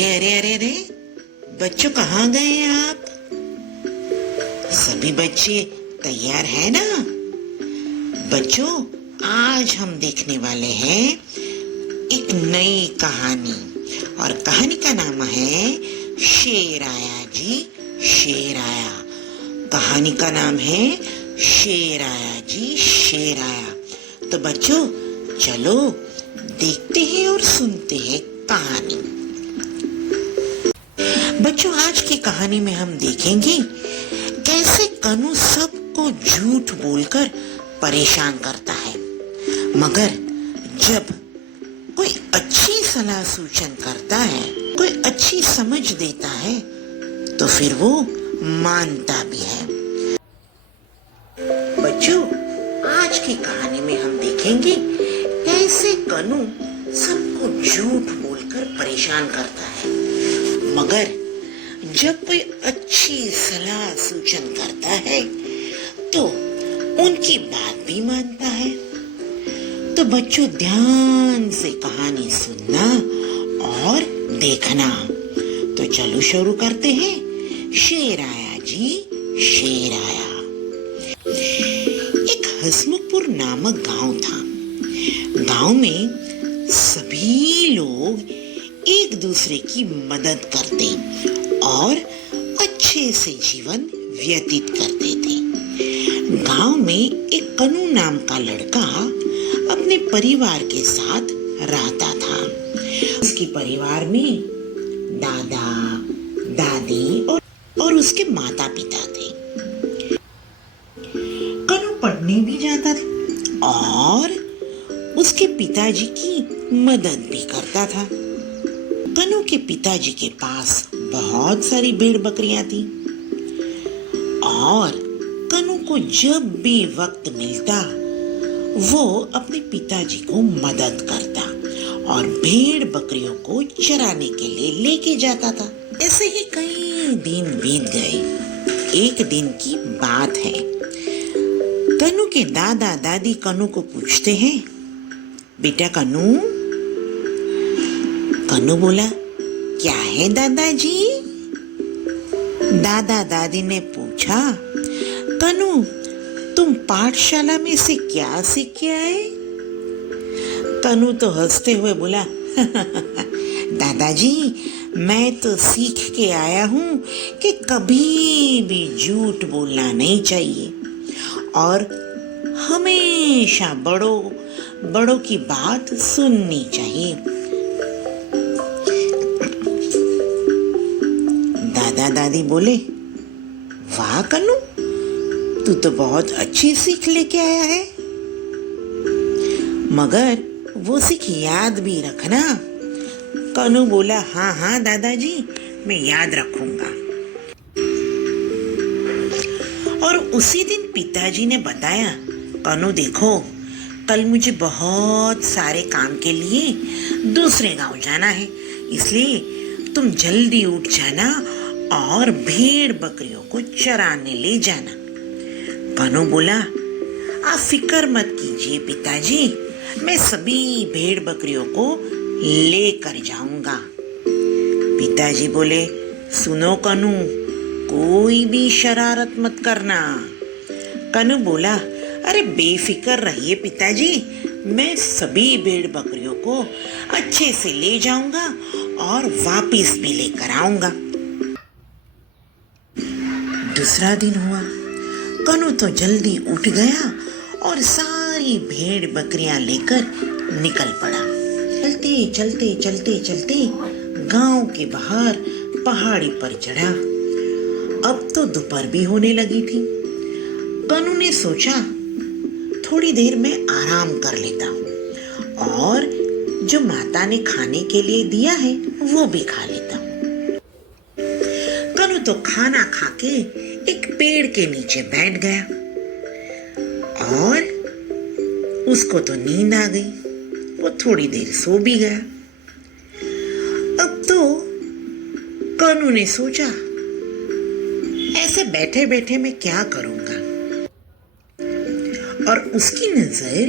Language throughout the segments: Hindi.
अरे अरे अरे अरे, बच्चों कहाँ गए हैं आप? सभी बच्चे तैयार हैं ना? बच्चों, आज हम देखने वाले हैं एक नई कहानी, और कहानी का नाम है शेर आया जी शेर आया। कहानी का नाम है शेर आया जी शेर आया। तो बच्चों, चलो देखते हैं और सुनते हैं कहानी। बच्चों, आज की कहानी में हम देखेंगे कैसे कन्हू सबको झूठ बोलकर परेशान करता है, मगर जब कोई अच्छी सलाह सूचन करता है, कोई अच्छी समझ देता है, तो फिर वो मानता भी है। बच्चों, आज की कहानी में हम देखेंगे कैसे कन्हू सबको झूठ बोलकर परेशान करता है, मगर जब कोई अच्छी सलाह सूचन करता है तो उनकी बात भी मानता है। तो बच्चों, ध्यान से कहानी सुनना और देखना। तो चलो शुरू करते हैं। शेर आया जी शेर आया। एक हसमुखपुर नामक गांव था। गांव में सभी लोग एक दूसरे की मदद करते और अच्छे से जीवन व्यतीत करते थे। गांव में एक कन्हू नाम का लड़का अपने परिवार के साथ रहता था। उसके परिवार में दादा, दादी और उसके माता पिता थे। कन्हू पढ़ने भी जाता था और उसके पिताजी की मदद भी करता था। कन्हू के पिताजी के पास बहुत सारी भेड़ बकरियां थी और कन्हू को जब भी वक्त मिलता वो अपने पिताजी को मदद करता और भेड़ बकरियों को चराने के लिए लेके जाता था। ऐसे ही कई दिन बीत गए। एक दिन की बात है। कन्हू के दादा दादी कन्हू को पूछते हैं, बेटा कन्हू। कन्हू बोला, क्या है दादाजी? दादा दादी ने पूछा, कन्हू तुम पाठशाला में से क्या सीख के आए? कन्हू तो हंसते हुए बोला, दादाजी मैं तो सीख के आया हूँ कि कभी भी झूठ बोलना नहीं चाहिए और हमेशा बड़ों की बात सुननी चाहिए। दादा दादी बोले, वाह कन्हू, तू तो बहुत अच्छी सीख लेके आया है, मगर वो सीख याद भी रखना। कन्हू बोला, हाँ हाँ दादाजी, मैं याद रखूंगा। और उसी दिन पिताजी ने बताया, कन्हू देखो, कल मुझे बहुत सारे काम के लिए दूसरे गांव जाना है, इसलिए तुम जल्दी उठ जाना और भेड़ बकरियों को चराने ले जाना। कन्हू बोला, आप फिक्र मत कीजिए पिताजी, मैं सभी भेड़ बकरियों को लेकर जाऊंगा। पिताजी बोले, सुनो कन्हू, कोई भी शरारत मत करना। कन्हू बोला, अरे बेफिक्र रहिए पिताजी, मैं सभी भेड़ बकरियों को अच्छे से ले जाऊंगा और वापिस भी लेकर आऊंगा। दूसरा दिन हुआ। कन्हू तो जल्दी उठ गया और सारी भेड़ बकरियां लेकर निकल पड़ा। चलते गांव के बाहर पहाड़ी पर चढ़ा। अब तो दोपहर भी होने लगी थी। कन्हू ने सोचा, थोड़ी देर में आराम कर लेता हूँ और जो माता ने खाने के लिए दिया है वो भी खा लेता हूँ। कन्हू तो खाना खा के एक पेड़ के नीचे बैठ गया और उसको तो नींद आ गई। वो थोड़ी देर सो भी गया। अब तो कन्हू ने सोचा, ऐसे बैठे बैठे मैं क्या करूंगा, और उसकी नजर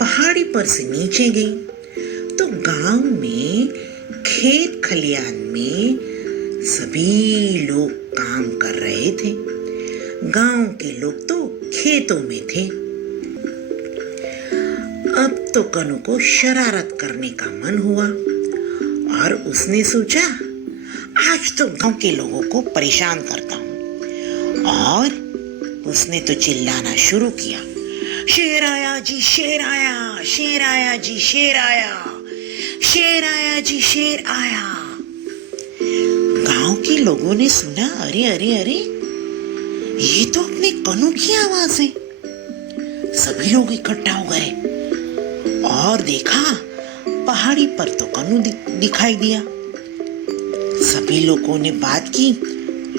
पहाड़ी पर से नीचे गई तो गांव में खेत खलियान में सभी लोग काम कर रहे थे। गांव के लोग तो खेतों में थे। अब तो कनु को शरारत करने का मन हुआ और उसने सोचा आज तो गांव के लोगों को परेशान करता हूं। और उसने तो चिल्लाना शुरू किया, शेर आया जी शेर आया, शेर आया जी शेर आया, शेर आया जी शेर आया। गांव के लोगों ने सुना, अरे अरे अरे, ये तो अपने कनु की आवाज है। सभी लोग इकट्ठा हो गए और देखा पहाड़ी पर तो कनु दिखाई दिया। सभी लोगों ने बात की,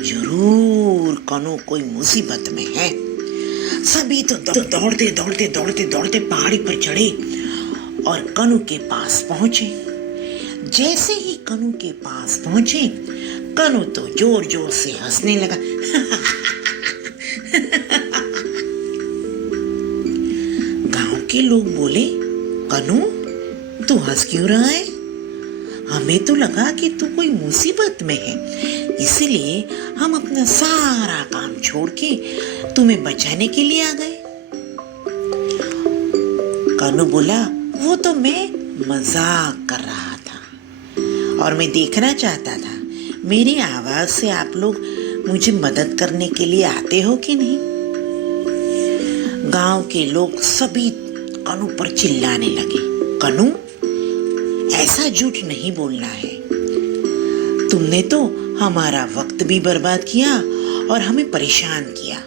जरूर कनु कोई मुसीबत में है। सभी तो दौड़ते दौड़ते दौड़ते दौड़ते पहाड़ी पर चढ़े और कनु के पास पहुंचे। जैसे ही कनु के पास पहुंचे, कनु तो जोर जोर से हंसने लगा। गांव के लोग बोले, कनु तू हंस क्यों रहा है? हमें तो लगा कि तू कोई मुसीबत में है, इसीलिए हम अपना सारा काम छोड़ के तुम्हें बचाने के लिए आ गए। कनु बोला, वो तो मैं मजाक कर रहा था और मैं देखना चाहता था मेरी आवाज से आप लोग मुझे मदद करने के लिए आते हो कि नहीं। गांव के लोग सभी कनु पर चिल्लाने लगे, कनु ऐसा झूठ नहीं बोलना है। तुमने तो हमारा वक्त भी बर्बाद किया और हमें परेशान किया।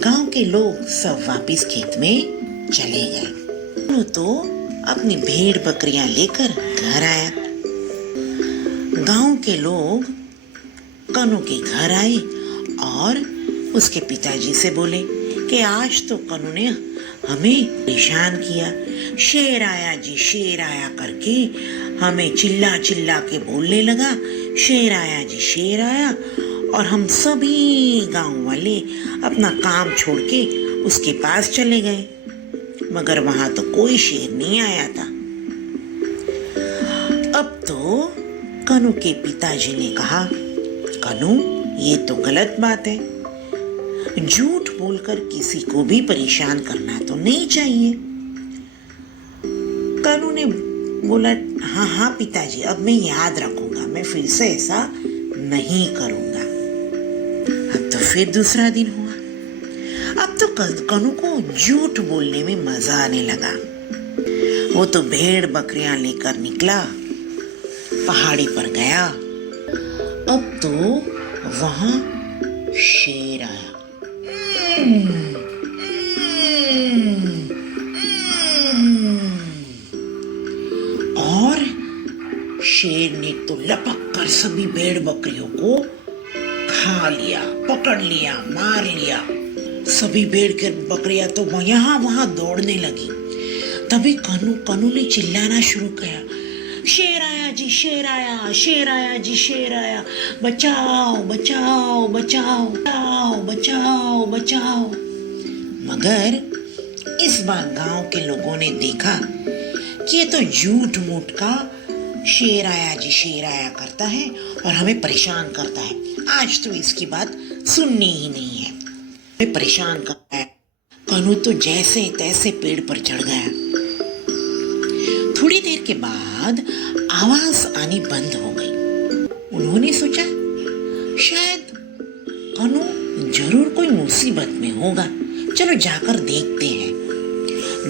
गांव के लोग सब वापस खेत में चले गए। कनु तो अपनी भेड़ बकरियां लेकर घर आया। गांव के लोग कनु के घर आए और उसके पिताजी से बोले कि आज तो कनु ने हमें परेशान किया। शेर आया जी शेर आया करके हमें चिल्ला चिल्ला के बोलने लगा, शेर आया जी शेर आया। और हम सभी गांव वाले अपना काम छोड़ के उसके पास चले गए, मगर वहां तो कोई शेर नहीं आया था। अब तो कनु के पिताजी ने कहा, कनु ये तो गलत बात है, झूठ बोलकर किसी को भी परेशान करना तो नहीं चाहिए। कनु ने बोला, हाँ हाँ पिताजी, अब मैं याद रखूंगा, मैं फिर से ऐसा नहीं करूंगा। अब तो फिर दूसरा दिन हुआ। अब तो कनु को झूठ बोलने में मजा आने लगा। वो तो भेड़ बकरियां लेकर निकला, पहाड़ी पर गया। अब तो वहां शेर आया। और शेर ने तो लपक कर सभी भेड़ बकरियों को खा लिया, पकड़ लिया, मार लिया। सभी भेड़ के बकरियां तो यहाँ वहां दौड़ने लगी। तभी कनु ने चिल्लाना शुरू किया, शेर आया जी शेर आया, शेर आया जी शेर आया, बचाओ बचाओ बचाओ बचाओ बचाओ बचाओ। मगर इस बार गांव के लोगों ने देखा कि ये तो झूठ मूठ का शेर आया जी शेर आया करता है और हमें परेशान करता है। आज तो इसकी बात सुननी ही नहीं है, हमें परेशान करता है। कनु तो जैसे तैसे पेड़ पर चढ़ गया। थोड़ी देर के बाद आवाज आनी बंद हो गई। उन्होंने सोचा शायद कनु जरूर कोई मुसीबत में होगा, चलो जाकर देखते हैं।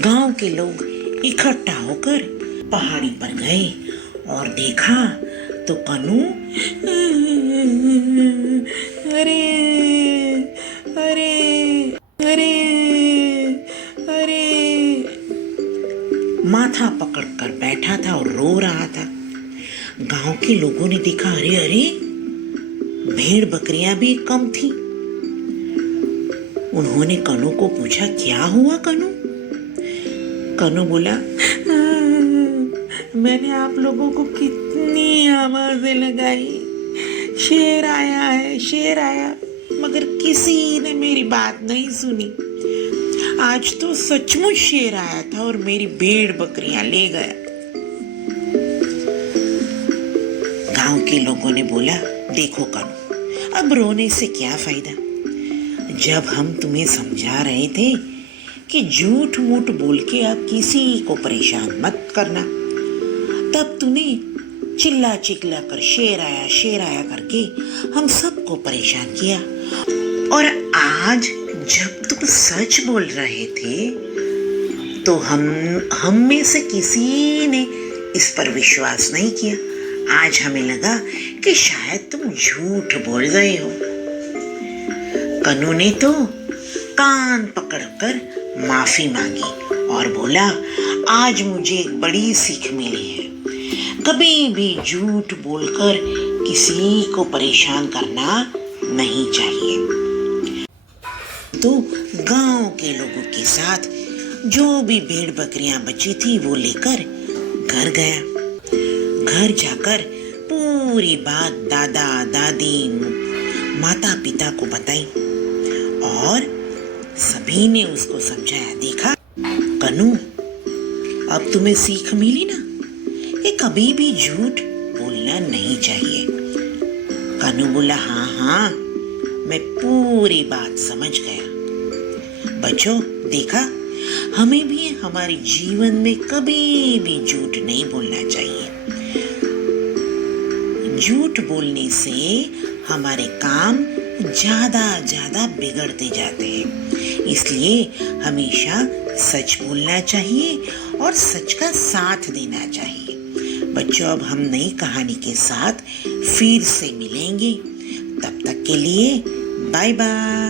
गांव के लोग इकट्ठा होकर पहाड़ी पर गए और देखा तो कनु अरे अरे अरे अरे माथा पकड़कर बैठा था और रो रहा था। गांव के लोगों ने देखा, अरे अरे भेड़ बकरियां भी कम थी। उन्होंने कनु को पूछा, क्या हुआ कनु? कनु बोला, मैंने आप लोगों को कितनी आवाजें लगाई, शेर आया है शेर आया, मगर किसी ने मेरी बात नहीं सुनी। आज तो सचमुच शेर आया था और मेरी भेड़ बकरियां ले गया। गांव के लोगों ने बोला, देखो कनु, अब रोने से क्या फायदा। जब हम तुम्हें समझा रहे थे कि झूठ मूठ बोल के आप किसी को परेशान मत करना, तब तूने चिल्ला चिल्ला कर शेर आया करके हम सबको परेशान किया। और आज जब तुम सच बोल रहे थे तो हम में से किसी ने इस पर विश्वास नहीं किया। आज हमें लगा कि शायद तुम झूठ बोल गए हो। कनु ने तो कान पकड़कर माफी मांगी और बोला, आज मुझे एक बड़ी सीख मिली है, कभी भी झूठ बोलकर किसी को परेशान करना नहीं चाहिए। तो गांव के लोगों के साथ जो भी भेड़ बकरियां बची थी वो लेकर घर गया। घर जाकर पूरी बात दादा दादी माता पिता को बताई और सभी ने उसको समझाया, देखा कनु, अब तुम्हें सीख मिली ना कि कभी भी झूठ बोलना नहीं चाहिए। कनु बोला, हाँ, मैं पूरी बात समझ गया। बच्चों, देखा, हमें भी हमारे जीवन में कभी भी झूठ नहीं बोलना चाहिए। झूठ बोलने से हमारे काम ज्यादा बिगड़ते जाते हैं। इसलिए हमेशा सच बोलना चाहिए और सच का साथ देना चाहिए। बच्चों, अब हम नई कहानी के साथ फिर से मिलेंगे। तब तक के लिए बाय बाय।